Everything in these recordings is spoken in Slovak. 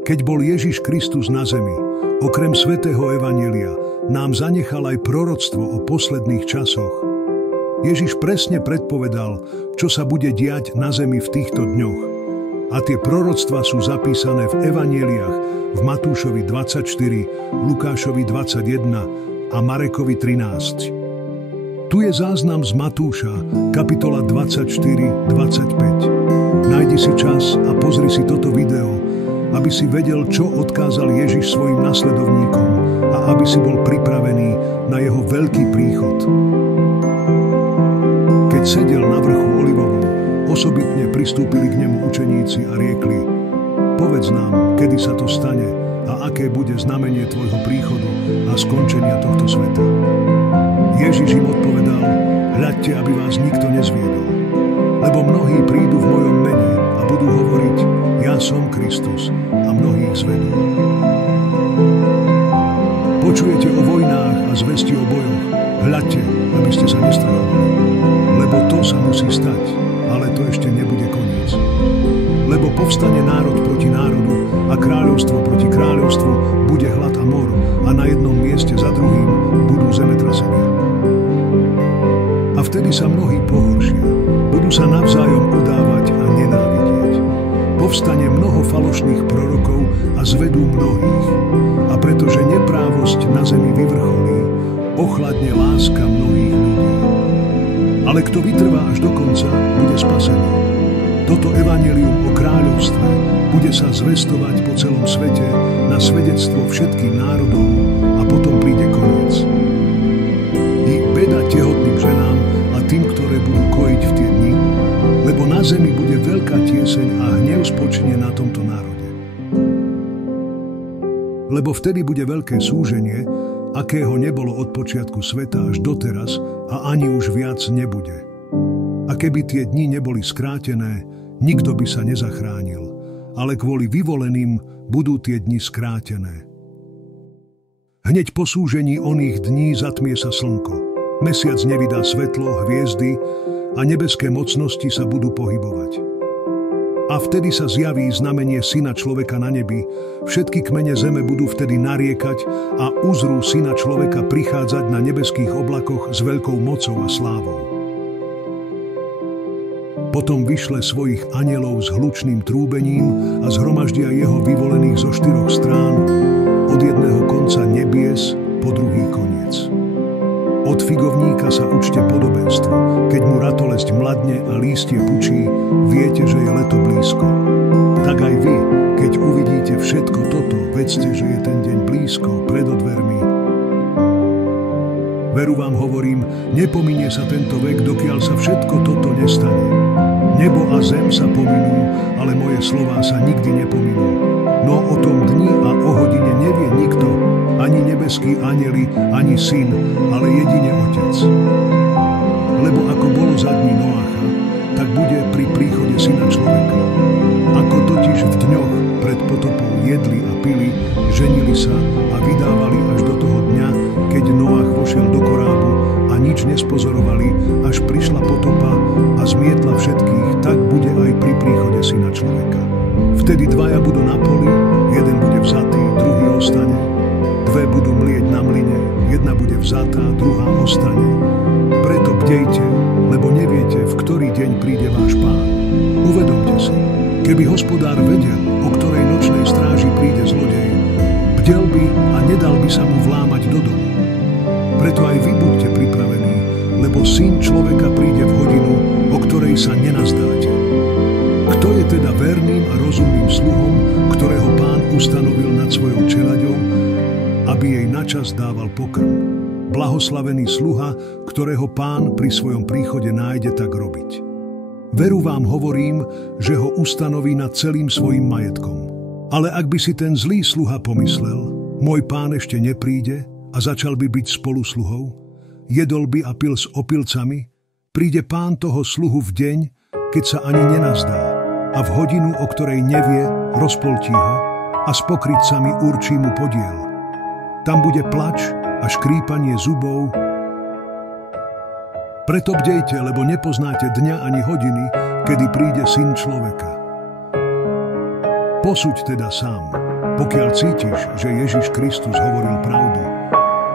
Keď bol Ježiš Kristus na zemi, okrem svätého evanjelia, nám zanechal aj proroctvo o posledných časoch. Ježiš presne predpovedal, čo sa bude diať na zemi v týchto dňoch. A tie proroctvá sú zapísané v evanjeliách v Matúšovi 24, Lukášovi 21 a Marekovi 13. Tu je záznam z Matúša, kapitola 24-25. Nájdi si čas a pozri si toto video, aby si vedel, čo odkázal Ježiš svojim nasledovníkom a aby si bol pripravený na jeho veľký príchod. Keď sedel na vrchu Olivovom, osobitne pristúpili k nemu učeníci a riekli: Povedz nám, kedy sa to stane a aké bude znamenie tvojho príchodu a skončenia tohto sveta. Ježiš im odpovedal: Hľadte, aby vás nikto nezviedol. Lebo mnohí prídu v mojom mene a budú hovoriť: Ja som Kristus, a mnohých zvedú. Počujete o vojnách a zvesti o bojoch. Hľadte, aby ste sa nestrachovali. Lebo to sa musí stať, ale to ešte nebude koniec. Lebo povstane národ proti národu a kráľovstvo proti kráľovstvu, bude hlad a mor a na jednom mieste za druhým budú zemetrasenia. A vtedy sa mnohí pohoršia, budú sa navzájom udávať a nenávidieť. Povstane mnoho falošných prorokov a zvedú mnohých. A pretože neprávosť na zemi vyvrcholí, ochladne láska mnohých ľudí. Ale kto vytrvá až do konca, bude spasený. Toto evanjelium o kráľovstve bude sa zvestovať po celom svete na svedectvo všetkým národom a potom príde koniec. I beda tehotným ženám a tým, ktoré budú kojiť v tie dni, lebo na zemi bude veľká tieseň a hnev spočinie na tomto národe. Lebo vtedy bude veľké súženie, akého nebolo od počiatku sveta až doteraz a ani už viac nebude. A keby tie dni neboli skrátené, nikto by sa nezachránil, ale kvôli vyvoleným budú tie dni skrátené. Hneď po súžení oných dní zatmie sa slnko, mesiac nevydá svetlo, hviezdy a nebeské mocnosti sa budú pohybovať. A vtedy sa zjaví znamenie Syna človeka na nebi, všetky kmene zeme budú vtedy nariekať a uzrú Syna človeka prichádzať na nebeských oblakoch s veľkou mocou a slávou. Potom vyšle svojich anjelov s hlučným trúbením a zhromaždia jeho vyvolených zo 4 strán, od jedného konca nebies po druhý koniec. Od figovníka sa učte podobenstvo. Keď mu ratolesť mladne a lístie pučí, viete, že je leto blízko. Tak aj vy, keď uvidíte všetko toto, vedzte, že je ten deň blízko, pred dvermi. Veru vám hovorím, nepominie sa tento vek, dokiaľ sa všetko toto nestane. Nebo a zem sa pominú, ale moje slová sa nikdy nepominú. No o tom dni a o hodine nevie nikto, ani nebeskí anjeli, ani syn, ale jedine Otec. Lebo ako bolo za dní Noácha, tak bude pri príchode Syna človeka. Ako totiž v dňoch pred potopou jedli a pili, ženili sa a vydávali až do toho dňa, keď Noách vošiel do korábu a nič nespozorovali, až prišla potopa a zmietla všetkých, tak bude aj pri príchode Syna človeka. Vtedy 2 budú na poli, jeden bude vzatý, druhý ostane. 2 budú mlieť na mlyne, jedna bude vzatá, druhá ostane. Preto bdejte, lebo neviete, v ktorý deň príde váš Pán. Uvedomte si, keby hospodár vedel, o ktorej nočnej stráži príde zlodej, bdel by a nedal by sa mu vlámať do domu. Preto aj vy buďte pripravení, lebo Syn človeka príde v hodinu, o ktorej sa nenazdáte. Kto je teda verným a rozumným sluhom, ktorého Pán ustanovil nad svojou čeľaďou, aby jej načas dával pokrm? Blahoslavený sluha, ktorého Pán pri svojom príchode nájde tak robiť. Veru vám hovorím, že ho ustanoví nad celým svojim majetkom. Ale ak by si ten zlý sluha pomyslel, môj Pán ešte nepríde a začal by byť spolusluhou, jedol by a pil s opilcami, príde Pán toho sluhu v deň, keď sa ani nenazdá, a v hodinu, o ktorej nevie, rozpoltí ho a s pokrytcami určí mu podiel. Tam bude plač a škrípanie zubov. Preto bdejte, lebo nepoznáte dňa ani hodiny, kedy príde Syn človeka. Posúď teda sám. Pokiaľ cítiš, že Ježiš Kristus hovoril pravdu,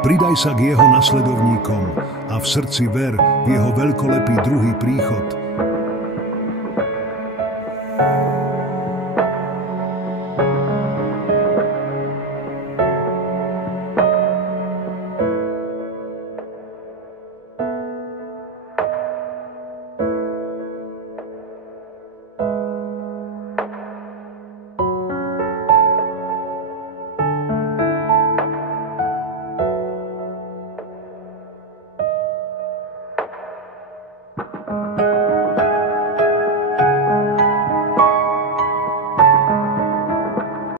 pridaj sa k jeho nasledovníkom a v srdci ver v jeho veľkolepý druhý príchod,